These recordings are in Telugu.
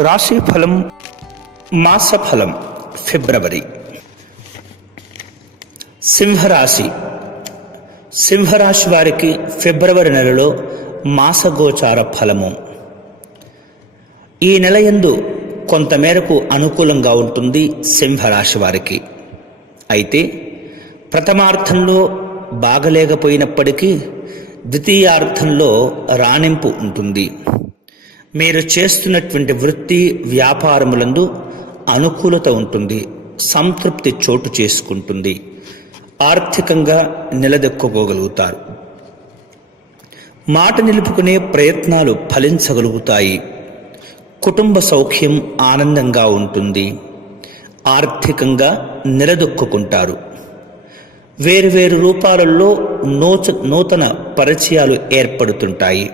రాశి ఫలం మాస ఫలం ఫిబ్రవరి. సింహరాశి. సింహరాశి వారికి ఫిబ్రవరి నెలలో మాసగోచార ఫలము. ఈ నెల యందు కొంతమేరకు అనుకూలంగా ఉంటుంది సింహరాశి వారికి. అయితే ప్రథమార్థంలో బాగలేకపోయినప్పటికీ ద్వితీయార్థంలో రాణింపు ఉంటుంది. మీరు చేస్తున్నటువంటి వృత్తి వ్యాపారములందు అనుకూలత ఉంటుంది, సంతృప్తి చోటు చేసుకుంటుంది, ఆర్థికంగా నిలదొక్కుకోగలుగుతారు, మాట నిలుపుకునే ప్రయత్నాలు ఫలించగలుగుతాయి, కుటుంబ సౌఖ్యం ఆనందంగా ఉంటుంది, ఆర్థికంగా నిలదొక్కుంటారు. వేరువేరు రూపాలలో నూతన పరిచయాలు ఏర్పడుతుంటాయి.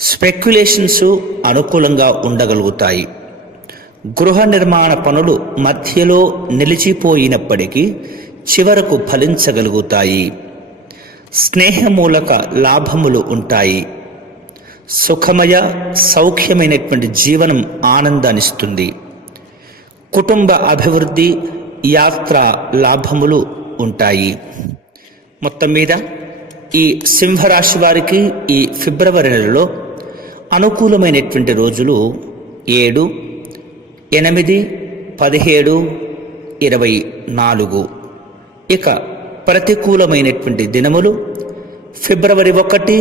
స్పెక్యులేషన్స్ అనుకూలంగా ఉండగలుగుతాయి. గృహ నిర్మాణ పనులు మధ్యలో నిలిచిపోయినప్పటికీ చివరకు ఫలించగలుగుతాయి. స్నేహమూలక లాభములు ఉంటాయి. సుఖమయ సౌఖ్యమైనటువంటి జీవనం ఆనందాన్నిస్తుంది. కుటుంబ అభివృద్ధి, యాత్ర లాభములు ఉంటాయి. మొత్తం మీద ఈ సింహరాశి వారికి ఈ ఫిబ్రవరి నెలలో అనుకూలమైనటువంటి రోజులు 7, 8, 17, 24. ఇక ప్రతికూలమైనటువంటి దినములు ఫిబ్రవరి 1,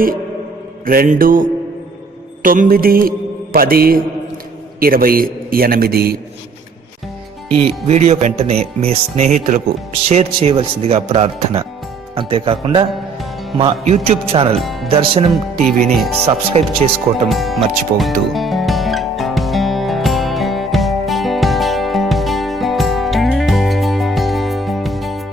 2, 9, 10, 28. ఈ వీడియో వెంటనే మీ స్నేహితులకు షేర్ చేయవలసిందిగా ప్రార్థన. అంతేకాకుండా మా యూట్యూబ్ ఛానల్ దర్శనం టీవీని సబ్స్క్రైబ్ చేసుకోవటం మర్చిపోవద్దు.